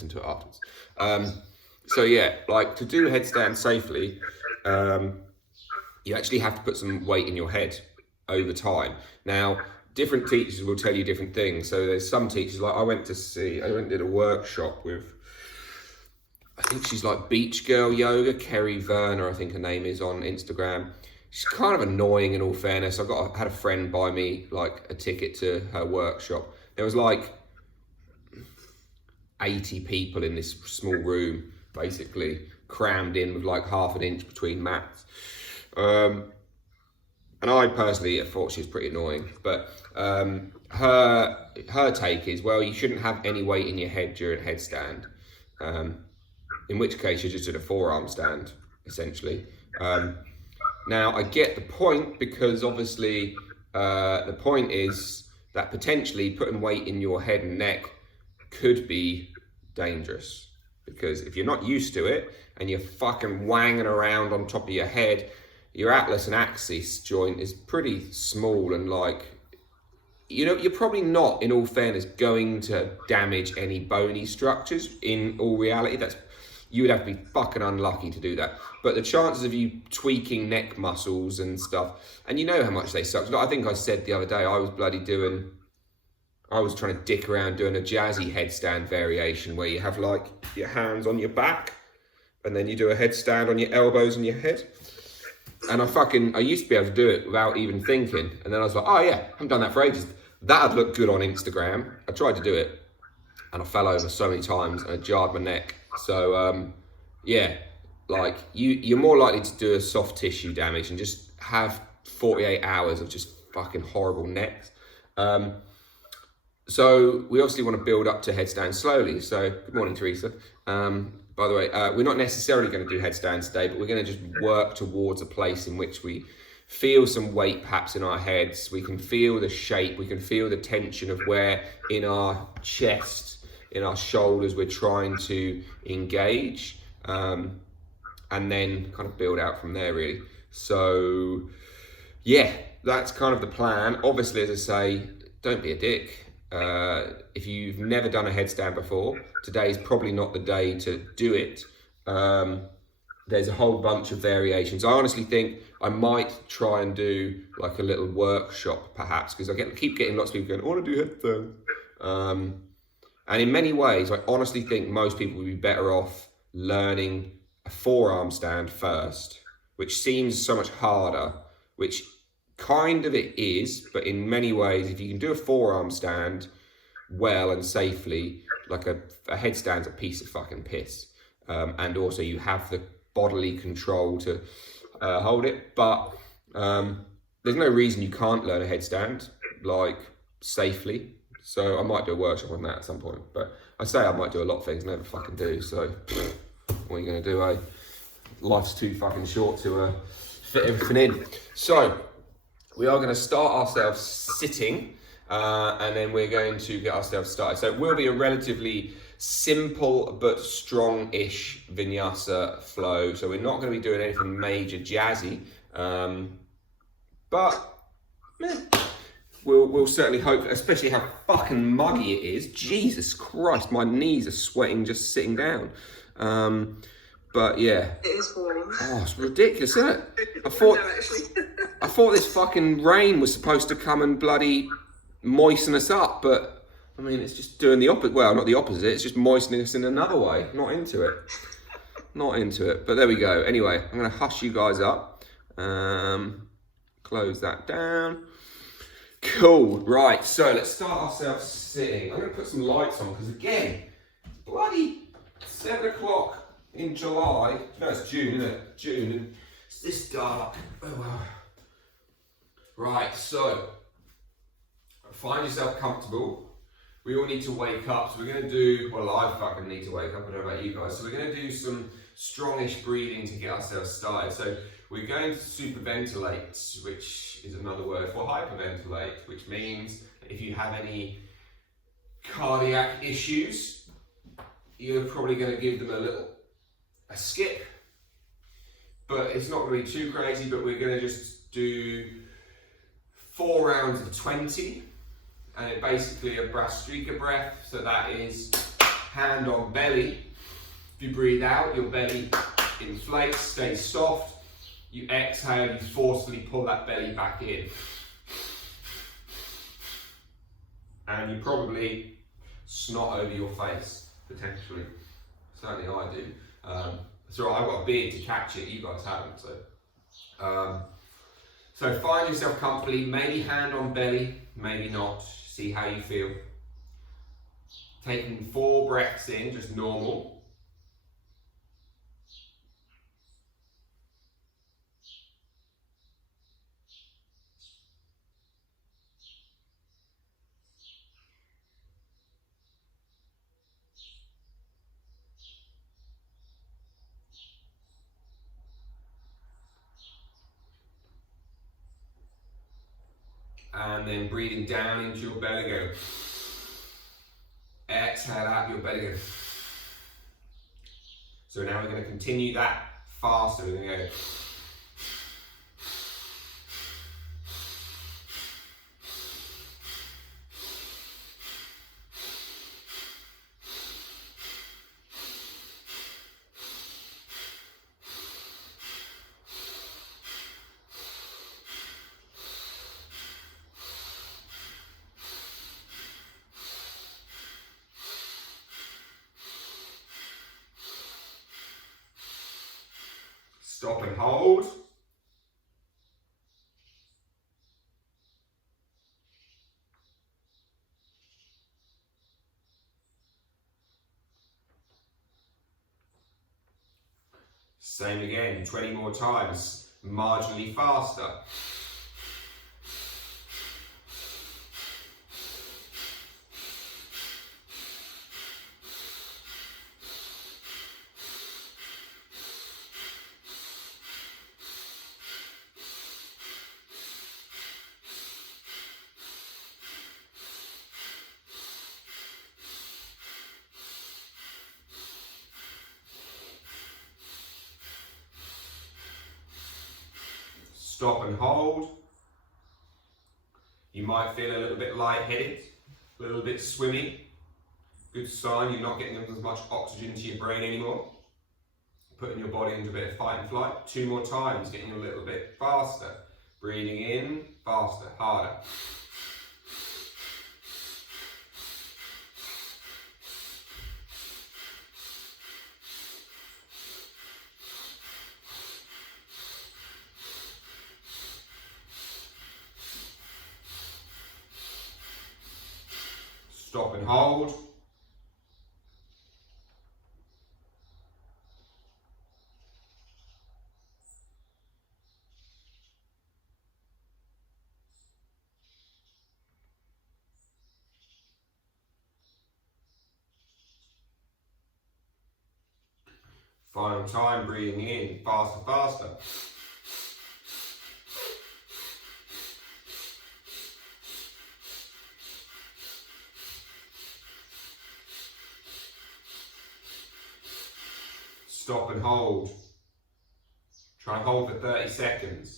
listen to it afterwards. So yeah, like to do headstand safely, you actually have to put some weight in your head over time. Now, different teachers will tell you different things. So there's some teachers, like I went and did a workshop with, I think she's like Beach Girl Yoga, Kerry Werner, I think her name is, on Instagram. She's kind of annoying in all fairness. Had a friend buy me like a ticket to her workshop. There was like 80 people in this small room, basically crammed in with like half an inch between mats. And I personally thought she was pretty annoying, but her take is, well, you shouldn't have any weight in your head during headstand. In which case you're just at a forearm stand, essentially. Now, I get the point, because obviously the point is that potentially putting weight in your head and neck could be dangerous. Because if you're not used to it and you're fucking wanging around on top of your head, your atlas and axis joint is pretty small, and like, you know, you're probably not, in all fairness, going to damage any bony structures. In all reality, you would have to be fucking unlucky to do that. But the chances of you tweaking neck muscles and stuff, and you know how much they suck. Like I think I said the other day, I was trying to dick around doing a jazzy headstand variation where you have like your hands on your back and then you do a headstand on your elbows and your head. And I used to be able to do it without even thinking. And then I was like, oh yeah, I haven't done that for ages. That'd look good on Instagram. I tried to do it and I fell over so many times and I jarred my neck. So yeah, like you're more likely to do a soft tissue damage and just have 48 hours of just fucking horrible necks. So we obviously want to build up to headstand slowly. So good morning, Teresa. By the way, we're not necessarily going to do headstands today, but we're going to just work towards a place in which we feel some weight perhaps in our heads. We can feel the shape, we can feel the tension of where in our chest, in our shoulders, we're trying to engage, and then kind of build out from there, really. So yeah, that's kind of the plan. Obviously, as I say, don't be a dick. If you've never done a headstand before, today's probably not the day to do it. There's a whole bunch of variations. I honestly think I might try and do like a little workshop perhaps, because I keep getting lots of people going, I want to do headstand. And in many ways, I honestly think most people would be better off learning a forearm stand first, which seems so much harder, which kind of it is, but in many ways, if you can do a forearm stand well and safely, like a headstand's a piece of fucking piss. And also you have the bodily control to hold it, but there's no reason you can't learn a headstand, like, safely. So I might do a workshop on that at some point, but I say I might do a lot of things, never fucking do, so what are you gonna do, eh? Life's too fucking short to fit everything in. So we are going to start ourselves sitting, and then we're going to get ourselves started. So it will be a relatively simple but strong-ish vinyasa flow. So we're not going to be doing anything major jazzy, but we'll certainly hope, especially how fucking muggy it is. Jesus Christ, my knees are sweating just sitting down. But yeah. It is warm. Oh, it's ridiculous, isn't it? I thought this fucking rain was supposed to come and bloody moisten us up, but I mean, it's just doing the opposite. Well, not the opposite, it's just moistening us in another way. Not into it. Not into it, but there we go. Anyway, I'm gonna hush you guys up. Close that down. Cool, right, so let's start ourselves sitting. I'm gonna put some lights on, because again, bloody 7 o'clock in July. No, it's June, isn't it? June, and it's this dark. Oh wow. Right, so find yourself comfortable. We all need to wake up, so we're going to do, well, I fucking need to wake up, I don't know about you guys, so we're going to do some strongish breathing to get ourselves started. So we're going to superventilate, which is another word for hyperventilate, which means if you have any cardiac issues, you're probably going to give them a skip, but it's not going to be too crazy. But we're going to just do 4 rounds of 20, and it basically a Brastrika breath. So that is hand on belly. If you breathe out, your belly inflates, stays soft. You exhale, you forcefully pull that belly back in. And you probably snot over your face, potentially. Certainly I do. So I've got a beard to catch it, you guys haven't. So find yourself comfortably, maybe hand on belly, maybe not. See how you feel. Taking 4 breaths in, just normal. And then breathing down into your belly, go. Exhale out your belly, go. So now we're going to continue that faster. We're going to go. Stop and hold. Same again, 20 more times, marginally faster. Stop and hold. You might feel a little bit lightheaded, a little bit swimmy. Good sign you're not getting as much oxygen to your brain anymore. Putting your body into a bit of fight and flight. 2 more times, getting a little bit faster. Breathing in, faster, harder. Stop and hold. Final time, breathing in, faster, faster. Stop and hold. Try and hold for 30 seconds.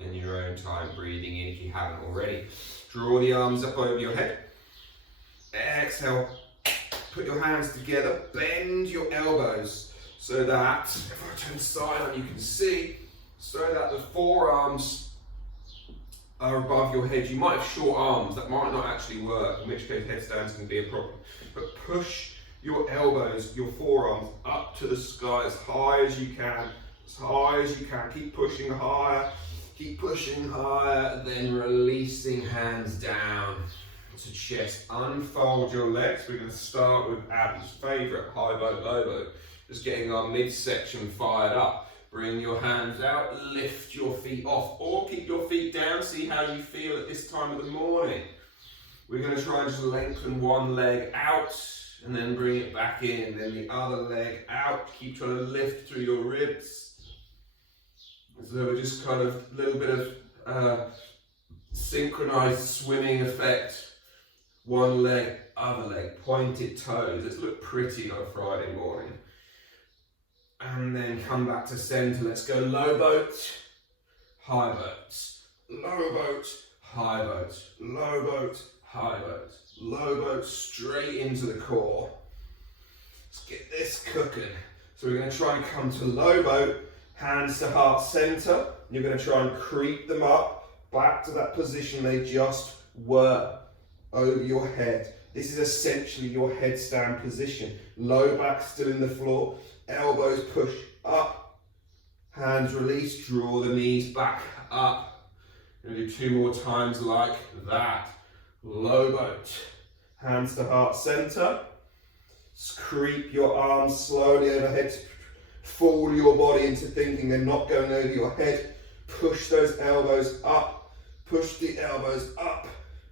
In your own time, breathing in if you haven't already. Draw the arms up over your head. Exhale. Put your hands together. Bend your elbows so that, if I turn side on, you can see, so that the forearms are above your head. You might have short arms. That might not actually work, in which case headstands can be a problem. But push your elbows, your forearms up to the sky as high as you can. As high as you can. Keep pushing higher. Keep pushing higher, then releasing hands down to chest. Unfold your legs. We're going to start with Abby's favourite, high boat, low boat. Just getting our midsection fired up. Bring your hands out, lift your feet off, or keep your feet down. See how you feel at this time of the morning. We're going to try and just lengthen one leg out And then bring it back in. Then the other leg out. Keep trying to lift through your ribs. So we're just kind of a little bit of synchronized swimming effect. One leg, other leg, pointed toes. Let's look pretty on a Friday morning. And then come back to center. Let's go low boat, high boat, low boat, high boat, low boat, high boat, low boat, straight into the core. Let's get this cooking. So we're going to try and come to low boat, hands to heart center. You're going to try and creep them up back to that position they just were, over your head. This is essentially your headstand position. Low back still in the floor, elbows push up, hands release, draw the knees back up. We're going to do 2 more times like that. Low boat, hands to heart center. Creep your arms slowly overhead. Fool your body into thinking they're not going over your head. Push those elbows up. Push the elbows up.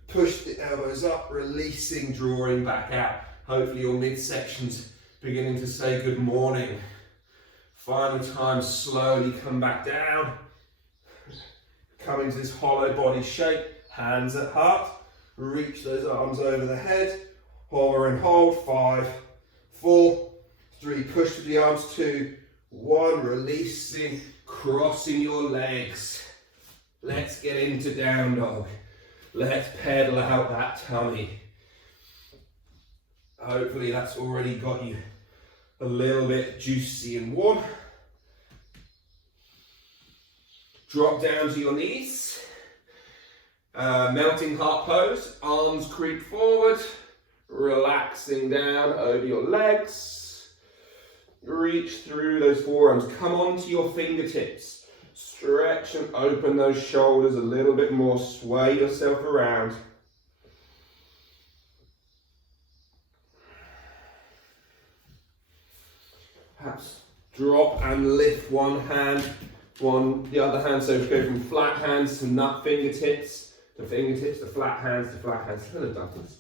Push the elbows up. Releasing, drawing back out. Hopefully your midsection's beginning to say good morning. Final time, slowly come back down. Come into this hollow body shape. Hands at heart. Reach those arms over the head. Hover and hold. 5, 4, 3. Push with the arms. 2, 1. Releasing. Crossing your legs. Let's get into down dog. Let's pedal out that tummy. Hopefully that's already got you a little bit juicy and warm. Drop down to your knees. Melting heart pose. Arms creep forward. Relaxing down over your legs. Reach through those forearms. Come onto your fingertips. Stretch and open those shoulders a little bit more. Sway yourself around. Perhaps drop and lift one hand, the other hand. So go from flat hands to nut fingertips, to fingertips, to flat hands, to flat hands. Kind of done this.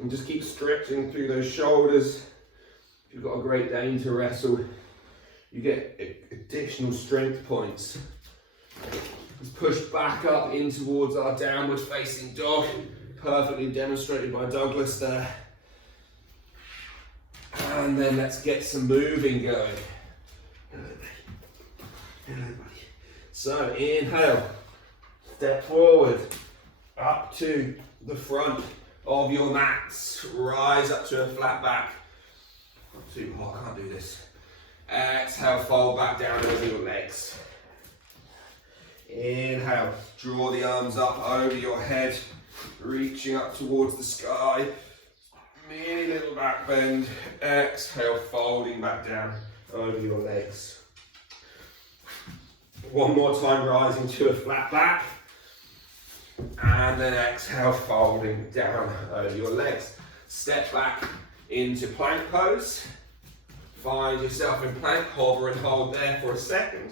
And just keep stretching through those shoulders. If you've got a Great Dane to wrestle, you get additional strength points. Let's push back up in towards our downward facing dog. Perfectly demonstrated by Douglas there. And then let's get some moving going. Hello, buddy. So inhale, step forward, up to the front of your mats. Rise up to a flat back. Not too hot, I can't do this. Exhale, fold back down over your legs. Inhale, draw the arms up over your head, reaching up towards the sky. Mini little back bend. Exhale, folding back down over your legs. One more time, rising to a flat back. And then exhale, folding down over your legs. Step back into plank pose. Find yourself in plank, hover and hold there for a second.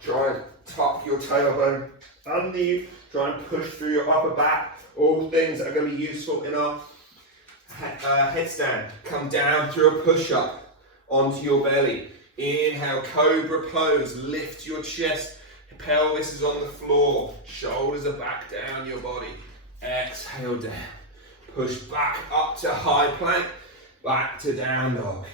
Try and tuck your tailbone under you. Try and push through your upper back. All things that are going to be useful in our headstand. Come down through a push-up onto your belly. Inhale, cobra pose. Lift your chest. Pelvis is on the floor. Shoulders are back down your body. Exhale down. Push back up to high plank. Back to down dog.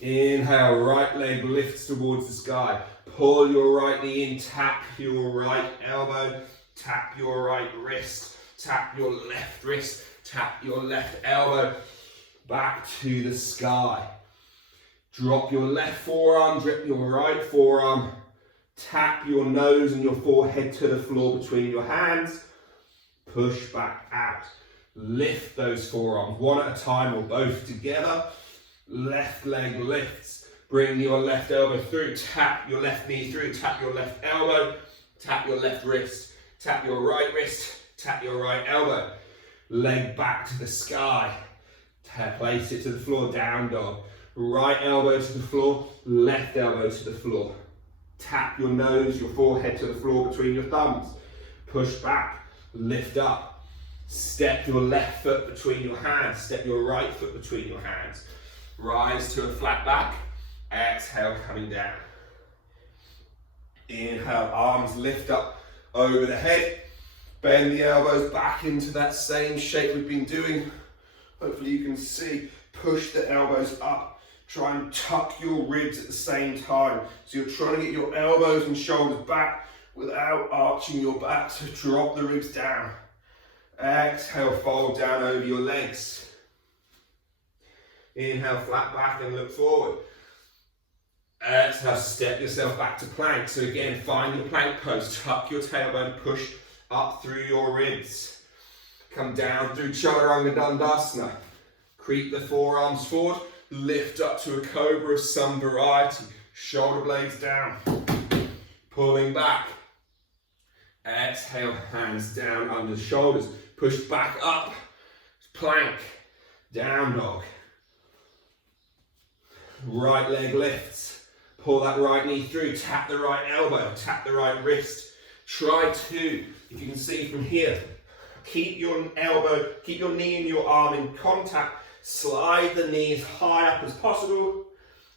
Inhale, right leg lifts towards the sky. Pull your right knee in, tap your right elbow, tap your right wrist, tap your left wrist, tap your left elbow, back to the sky. Drop your left forearm, drop your right forearm, tap your nose and your forehead to the floor between your hands, push back out. Lift those forearms, one at a time or both together. Left leg lifts. Bring your left elbow through. Tap your left knee through. Tap your left elbow. Tap your left wrist. Tap your right wrist. Tap your right elbow. Leg back to the sky. Place it to the floor. Down dog. Right elbow to the floor. Left elbow to the floor. Tap your nose, your forehead to the floor between your thumbs. Push back. Lift up. Step your left foot between your hands. Step your right foot between your hands. Rise to a flat back. Exhale, coming down. Inhale, arms lift up over the head. Bend the elbows back into that same shape we've been doing. Hopefully you can see. Push the elbows up. Try and tuck your ribs at the same time. So you're trying to get your elbows and shoulders back without arching your back. So drop the ribs down. Exhale, fold down over your legs. Inhale, flat back and look forward. Exhale, step yourself back to plank. So again, find your plank pose. Tuck your tailbone, push up through your ribs. Come down through Chaturanga Dandasana. Creep the forearms forward. Lift up to a cobra of some variety. Shoulder blades down. Pulling back. Exhale, hands down under the shoulders. Push back up. Plank. Down dog. Right leg lifts. Pull that right knee through. Tap the right elbow. Tap the right wrist. Try to, if you can see from here, keep your elbow, keep your knee and your arm in contact. Slide the knee as high up as possible.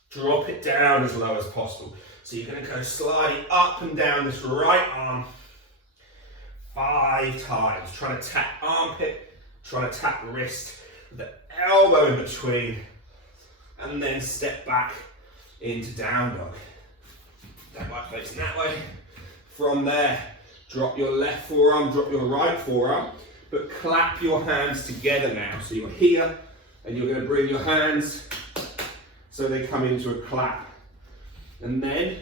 Drop it down as low as possible. So you're going to go sliding up and down this right arm 5 times. Trying to tap armpit, trying to tap wrist, the elbow in between, and then step back into down dog. That way facing that way. From there, drop your left forearm, drop your right forearm, but clap your hands together now. So you're here, and you're going to bring your hands so they come into a clap. And then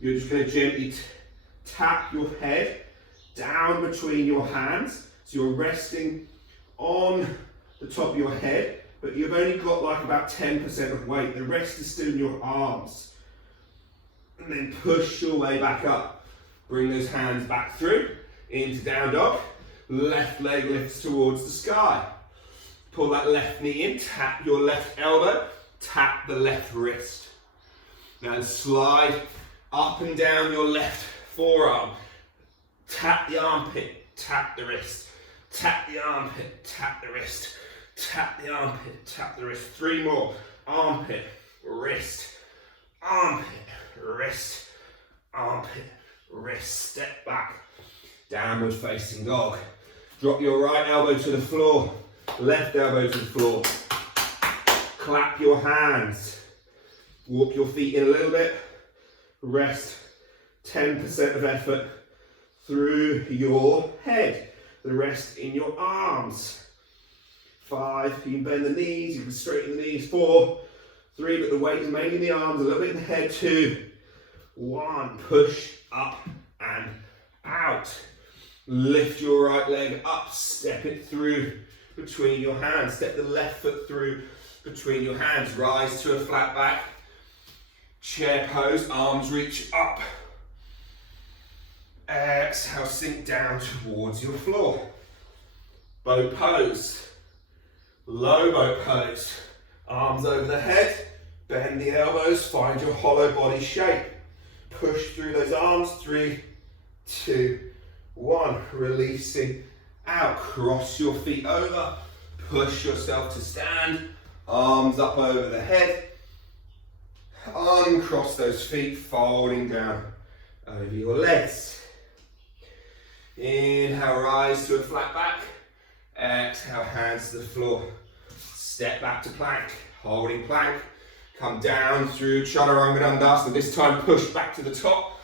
you're just going to gently tap your head down between your hands. So you're resting on the top of your head, but you've only got like about 10% of weight. The rest is still in your arms. And then push your way back up. Bring those hands back through into down dog. Left leg lifts towards the sky. Pull that left knee in, tap your left elbow, tap the left wrist. Now slide up and down your left forearm. Tap the armpit, tap the wrist. Tap the armpit, tap the wrist. Tap the armpit, tap the wrist. 3 more. Armpit, wrist, armpit, wrist, armpit, wrist. Step back. Downward facing dog. Drop your right elbow to the floor. Left elbow to the floor. Clap your hands. Walk your feet in a little bit. Rest 10% of effort through your head. The rest in your arms. 5, you can bend the knees, you can straighten the knees. 4, 3, but the weight is mainly in the arms, a little bit in the head. 2, 1, push up and out. Lift your right leg up, step it through between your hands. Step the left foot through between your hands. Rise to a flat back. Chair pose, arms reach up. Exhale, sink down towards your floor. Boat pose. Low boat pose. Arms over the head. Bend the elbows, find your hollow body shape. Push through those arms. 3, 2, 1. Releasing out. Cross your feet over. Push yourself to stand. Arms up over the head. Uncross those feet, folding down over your legs. Inhale, rise to a flat back. Exhale, hands to the floor. Step back to plank. Holding plank. Come down through Chaturanga Dandasana. This time push back to the top.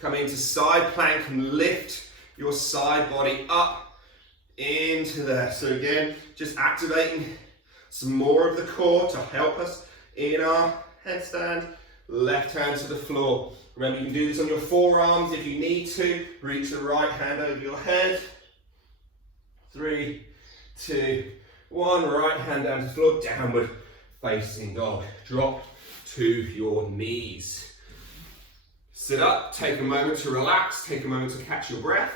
Come into side plank and lift your side body up into there. So again, just activating some more of the core to help us in our headstand. Left hand to the floor. Remember, you can do this on your forearms if you need to. Reach the right hand over your head. 3, 2, 1. Right hand down to the floor. Downward facing dog. Drop to your knees. Sit up. Take a moment to relax. Take a moment to catch your breath.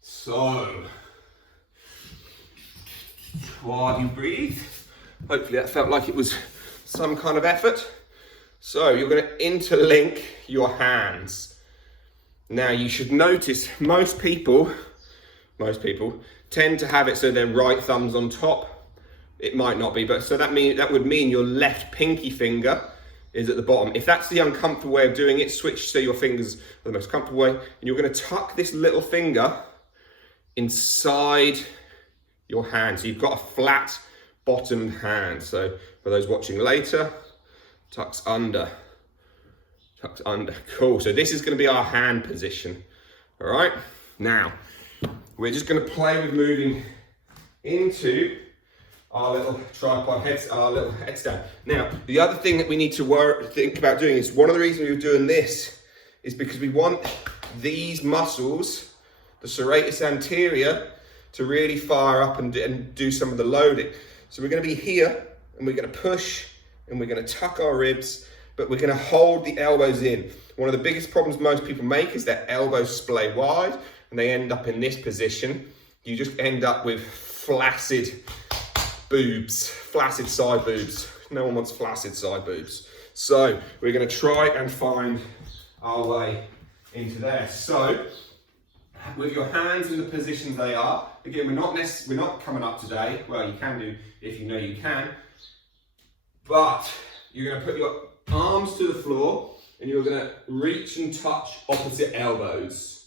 So, while you breathe, hopefully that felt like it was some kind of effort. So you're going to interlink your hands. Now you should notice most people most people, tend to have it so their right thumb's on top. It might not be, but so that would mean your left pinky finger is at the bottom. If that's the uncomfortable way of doing it, switch so your fingers are the most comfortable way, and you're gonna tuck this little finger inside your hand. So you've got a flat bottomed hand. So for those watching later, tucks under. Cool, so this is gonna be our hand position. All right, now, we're just gonna play with moving into our little tripod our little headstand. Now, the other thing that we need to think about doing is, one of the reasons we were doing this is because we want these muscles, the serratus anterior, to really fire up and do some of the loading. So we're gonna be here, and we're gonna push, and we're gonna tuck our ribs, but we're gonna hold the elbows in. One of the biggest problems most people make is their elbows splay wide, and they end up in this position. You just end up with flaccid boobs, flaccid side boobs. No one wants flaccid side boobs. So we're gonna try and find our way into there. So with your hands in the positions they are, again, we're not coming up today. Well, you can do if you know you can, but you're gonna put your arms to the floor and you're gonna reach and touch opposite elbows.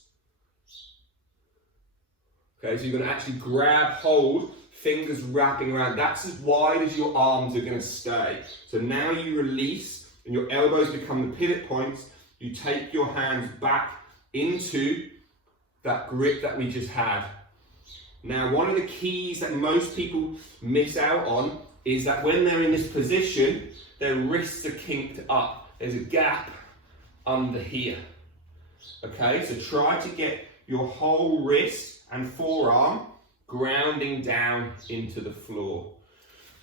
Okay, so you're gonna actually grab hold, fingers wrapping around. That's as wide as your arms are gonna stay. So now you release and your elbows become the pivot points. You take your hands back into that grip that we just had. Now, one of the keys that most people miss out on is that when they're in this position, their wrists are kinked up. There's a gap under here. Okay, so try to get your whole wrist and forearm grounding down into the floor.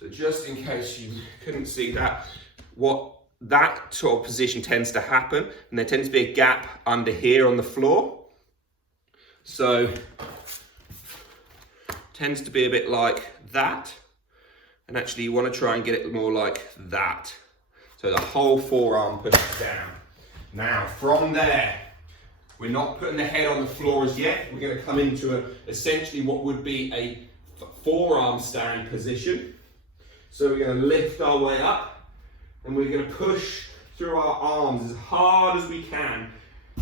So just in case you couldn't see that, what that sort of position tends to happen, and there tends to be a gap under here on the floor. So tends to be a bit like that, and actually you want to try and get it more like that. So the whole forearm pushes down. Now from there, we're not putting the head on the floor as yet. We're going to come into essentially what would be a forearm stand position. So we're going to lift our way up, and we're going to push through our arms as hard as we can.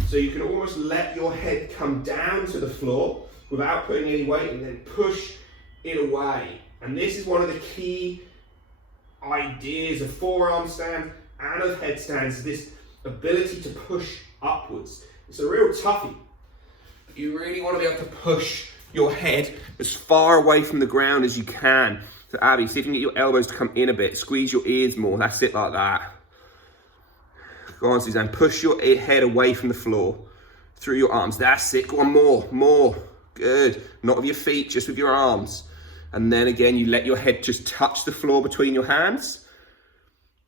So you can almost let your head come down to the floor without putting any weight, and then push it away. And this is one of the key ideas of forearm stand and of headstands, this ability to push upwards. It's a real toughie. You really want to be able to push your head as far away from the ground as you can. So Abby, see if you can get your elbows to come in a bit, squeeze your ears more, that's it, like that. Go on, Suzanne, push your head away from the floor, through your arms, that's it, go on, more, good. Not with your feet, just with your arms. And then again, you let your head just touch the floor between your hands.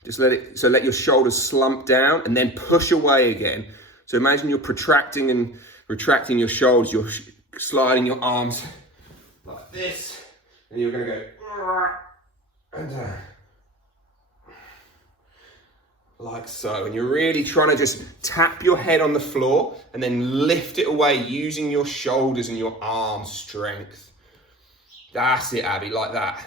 Just let your shoulders slump down, and then push away again. So imagine you're protracting and retracting your shoulders, you're sliding your arms like this, and you're gonna go and down. Like so, and you're really trying to just tap your head on the floor and then lift it away using your shoulders and your arm strength. That's it, Abby, like that.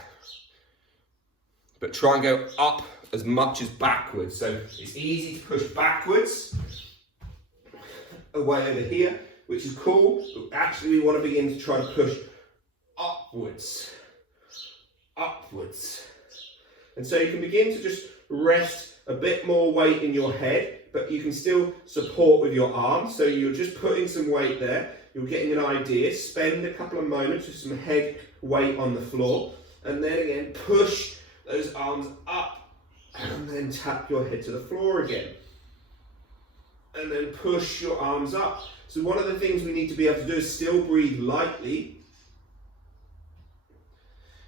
But try and go up as much as backwards. So it's easy to push backwards, away over here, which is cool, but actually we want to begin to try and push upwards. And so you can begin to just rest a bit more weight in your head, but you can still support with your arms. So you're just putting some weight there. You're getting an idea. Spend a couple of moments with some head weight on the floor. And then again, push those arms up and then tap your head to the floor again. And then push your arms up. So one of the things we need to be able to do is still breathe lightly.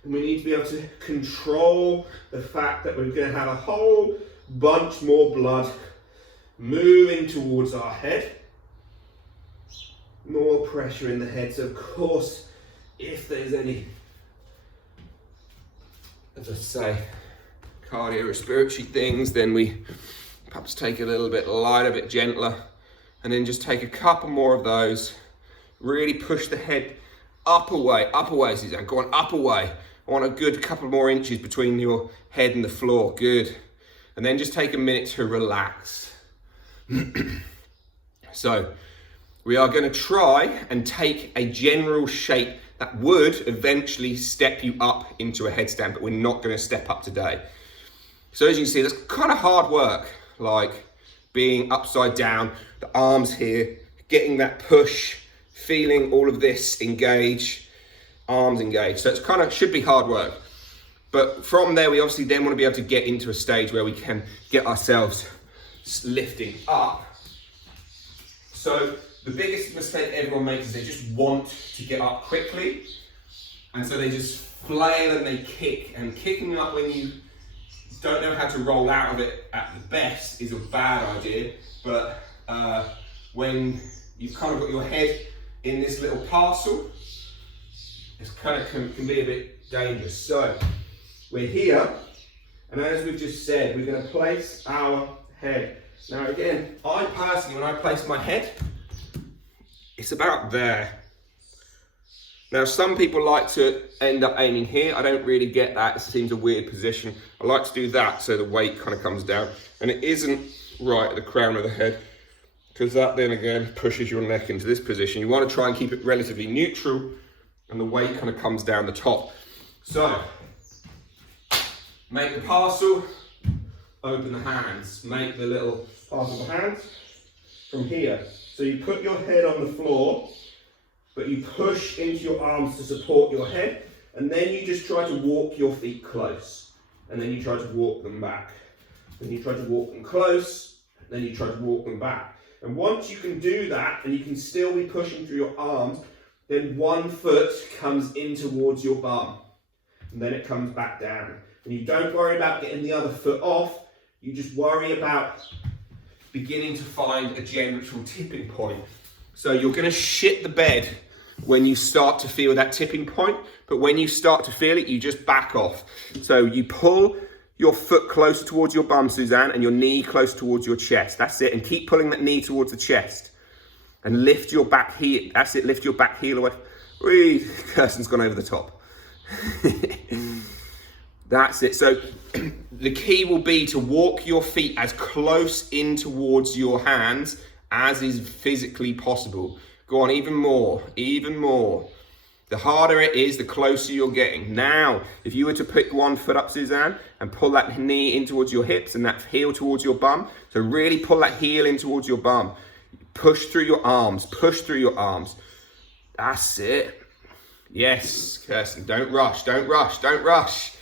And we need to be able to control the fact that we're going to have a whole bunch more blood moving towards our head. More pressure in the head. So of course, if there's any, as I say, cardiorespiratory things, then we perhaps take a little bit lighter, a bit gentler, and then just take a couple more of those. Really push the head Up away, Suzanne. Go on, up away. I want a good couple more inches between your head and the floor. Good. And then just take a minute to relax. So we are going to try and take a general shape that would eventually step you up into a headstand, but we're not going to step up today. So as you can see, that's kind of hard work, like being upside down, the arms here, getting that push, feeling all of this engage, arms engaged. So it's kind of, should be hard work. But from there, we obviously then want to be able to get into a stage where we can get ourselves lifting up. So the biggest mistake everyone makes is they just want to get up quickly. And so they just flail and they kick. And kicking up when you don't know how to roll out of it at the best is a bad idea. But when you've kind of got your head in this little parcel, it's kind of can be a bit dangerous. So we're here, and as we've just said, we're going to place our head. Now again, I personally, when I place my head, it's about there. Now some people like to end up aiming here. I don't really get that. It seems a weird position. I like to do that so the weight kind of comes down, and it isn't right at the crown of the head, because that then again pushes your neck into this position. You want to try and keep it relatively neutral, and the weight kind of comes down the top. So make the parcel, open the hands. Make the little parcel of the hands from here. So you put your head on the floor, but you push into your arms to support your head, and then you just try to walk your feet close, and then you try to walk them back. Then you try to walk them close, then you try to walk them back. And once you can do that, and you can still be pushing through your arms, then one foot comes in towards your bum, and then it comes back down. And you don't worry about getting the other foot off, you just worry about beginning to find a gentle tipping point. So you're going to shit the bed when you start to feel that tipping point, but when you start to feel it, you just back off. So you pull your foot closer towards your bum, Suzanne, and your knee close towards your chest. That's it. And keep pulling that knee towards the chest. And lift your back heel. That's it. Lift your back heel away. Whee, Kirsten's gone over the top. That's it. So the key will be to walk your feet as close in towards your hands as is physically possible. Go on, even more, even more. The harder it is, the closer you're getting. Now, if you were to pick one foot up, Suzanne, and pull that knee in towards your hips and that heel towards your bum, so really pull that heel in towards your bum. Push through your arms, push through your arms. That's it. Yes, Kirsten, don't rush, don't rush, don't rush.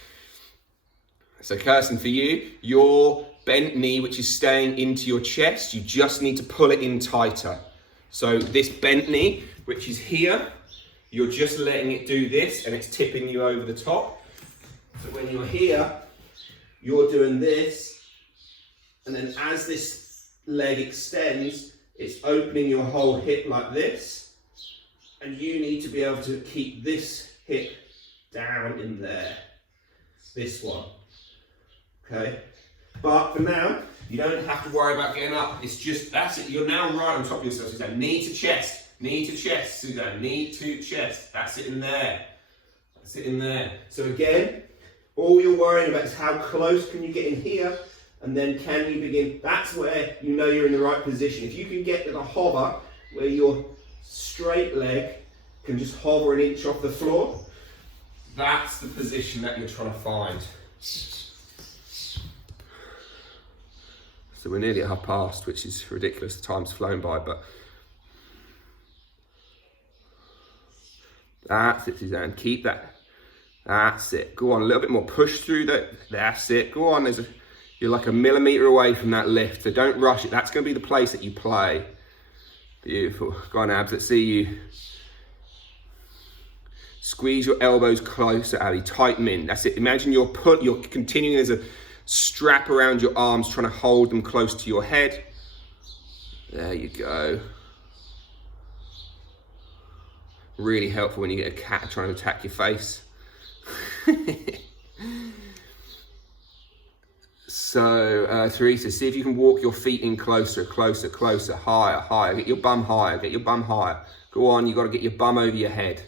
So Kirsten, for you, your bent knee, which is staying into your chest, you just need to pull it in tighter. So this bent knee, which is here, you're just letting it do this and it's tipping you over the top. So when you're here, you're doing this, and then as this leg extends, it's opening your whole hip like this, and you need to be able to keep this hip down in there, this one, okay? But for now, you don't have to worry about getting up. It's just, that's it, you're now right on top of yourself, Suzanne. Knee to chest, Suzanne, knee to chest. That's it in there, that's it in there. So again, all you're worrying about is how close can you get in here, and then can you begin, that's where you know you're in the right position. If you can get to the hover, where your straight leg can just hover an inch off the floor, that's the position that you're trying to find. So we're nearly at 1:30, which is ridiculous, the time's flown by, but that's it, Suzanne, keep that. That's it, go on, a little bit more, push through that, that's it, go on, you're like a millimetre away from that lift, so don't rush it, that's going to be the place that you play. Beautiful, go on abs, let's see you. Squeeze your elbows closer, Ali, tighten in, that's it, imagine you're continuing as a strap around your arms, trying to hold them close to your head. There you go. Really helpful when you get a cat trying to attack your face. So, Teresa, see if you can walk your feet in closer, closer, closer, higher, higher. Get your bum higher, get your bum higher. Go on, you've got to get your bum over your head.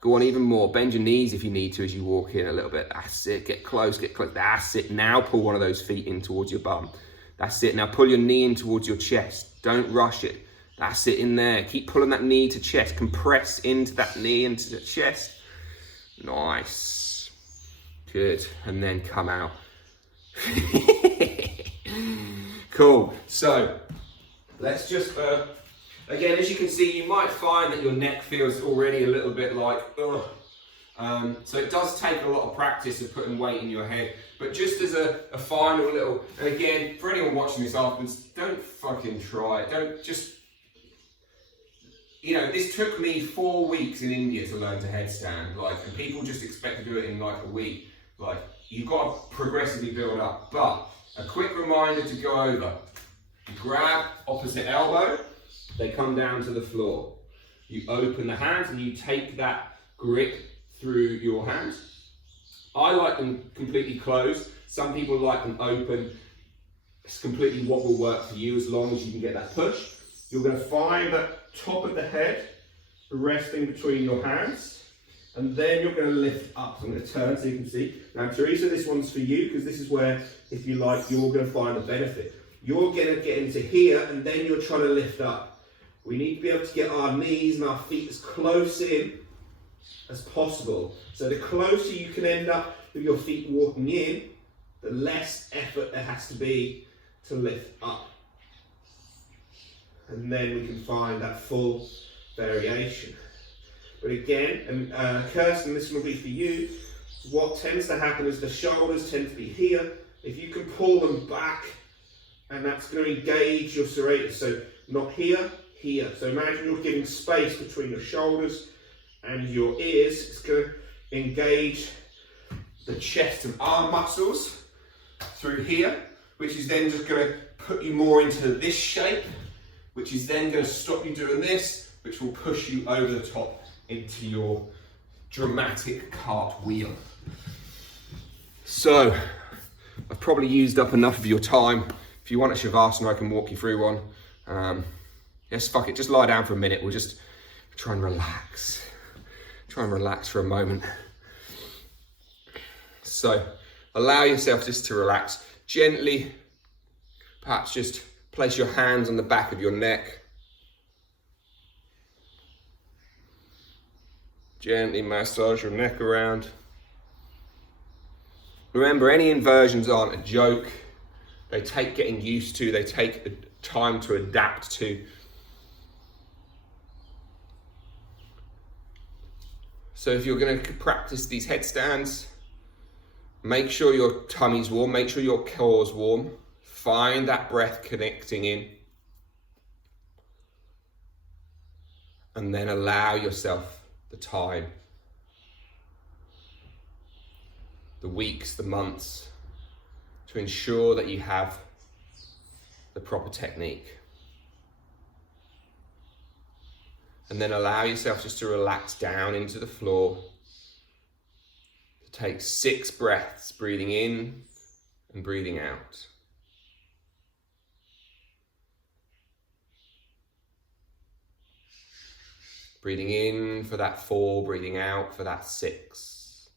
Go on even more. Bend your knees if you need to as you walk in a little bit. That's it. Get close, get close. That's it. Now pull one of those feet in towards your bum. That's it. Now pull your knee in towards your chest. Don't rush it. That's it in there. Keep pulling that knee to chest. Compress into that knee, into the chest. Nice. Good. And then come out. Cool. So let's just, again, as you can see, you might find that your neck feels already a little bit like, ugh. So it does take a lot of practice of putting weight in your head. But just as a final little, and again, for anyone watching this afterwards, don't fucking try it. Don't just, you know, this took me 4 weeks in India to learn to headstand. Like, and people just expect to do it in like a week. Like, you've got to progressively build up. But a quick reminder to go over. You grab opposite elbow, they come down to the floor. You open the hands and you take that grip through your hands. I like them completely closed. Some people like them open. It's completely what will work for you as long as you can get that push. You're going to find that top of the head resting between your hands. And then you're going to lift up. So I'm going to turn so you can see. Now, Teresa, this one's for you because this is where, if you like, you're going to find the benefit. You're going to get into here and then you're trying to lift up. We need to be able to get our knees and our feet as close in as possible. So the closer you can end up with your feet walking in, the less effort there has to be to lift up. And then we can find that full variation. But again, and Kirsten, this will be for you, what tends to happen is the shoulders tend to be here. If you can pull them back, and that's going to engage your serratus. So not here, here. So imagine you're giving space between your shoulders and your ears. It's going to engage the chest and arm muscles through here, which is then just going to put you more into this shape, which is then going to stop you doing this, which will push you over the top into your dramatic cartwheel. So I've probably used up enough of your time. If you want a Shavasana, I can walk you through one. Yes, fuck it, just lie down for a minute. We'll just try and relax. Try and relax for a moment. So allow yourself just to relax. Gently, perhaps just place your hands on the back of your neck. Gently massage your neck around. Remember, any inversions aren't a joke. They take getting used to, they take time to adapt to. So if you're going to practice these headstands, make sure your tummy's warm, make sure your core's warm. Find that breath connecting in. And then allow yourself the time, the weeks, the months, to ensure that you have the proper technique. And then allow yourself just to relax down into the floor. To take 6 breaths, breathing in and breathing out. Breathing in for that 4, breathing out for that 6.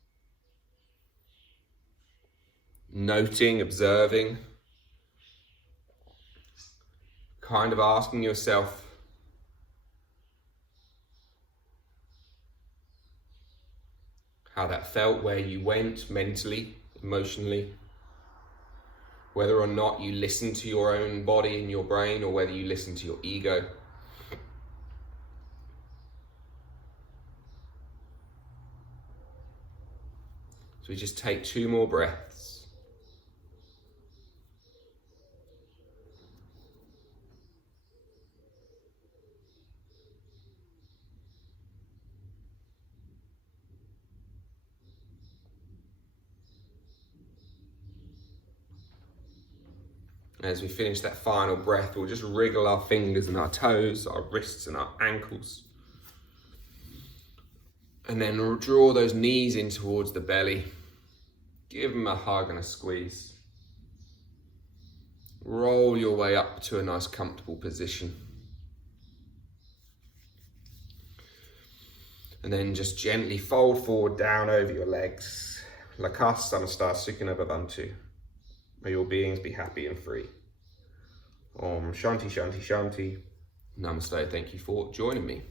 Noting, observing, kind of asking yourself, how that felt, where you went mentally, emotionally, whether or not you listen to your own body and your brain, or whether you listen to your ego. So we just take 2 more breaths. As we finish that final breath, we'll just wriggle our fingers and our toes, our wrists and our ankles. And then we'll draw those knees in towards the belly. Give them a hug and a squeeze. Roll your way up to a nice comfortable position. And then just gently fold forward down over your legs. Lakas samasta sukhina bhavantu. May your beings be happy and free. Om Shanti Shanti Shanti. Namaste. Thank you for joining me.